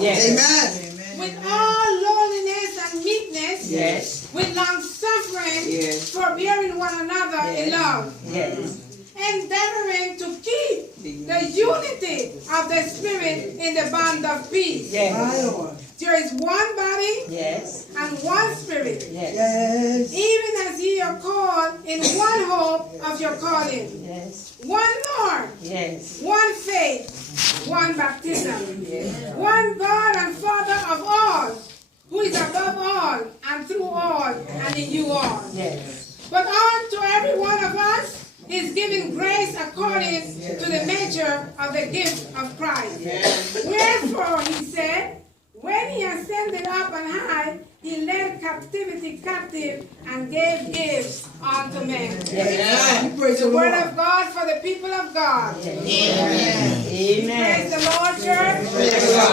Yes. Amen. With all lowliness and meekness, Yes. with long suffering, Yes. forbearing one another in love, Yes. endeavoring to keep the unity of the Spirit in the bond of peace. Yes. There is one body Yes. and one Spirit, Yes. Yes. even as ye are called in one hope of your calling, Yes. one Lord, Yes. one faith, one baptism, one God and Father of all, who is above all and through all and in you all. Yes. But unto every one of us is given grace according to the measure of the gift of Christ. Wherefore, he said, when he ascended up on high, he led captivity captive and gave gifts unto men. Amen. Praise the The word Lord. of God for the people of God. Amen. Praise the Lord, church. Praise God.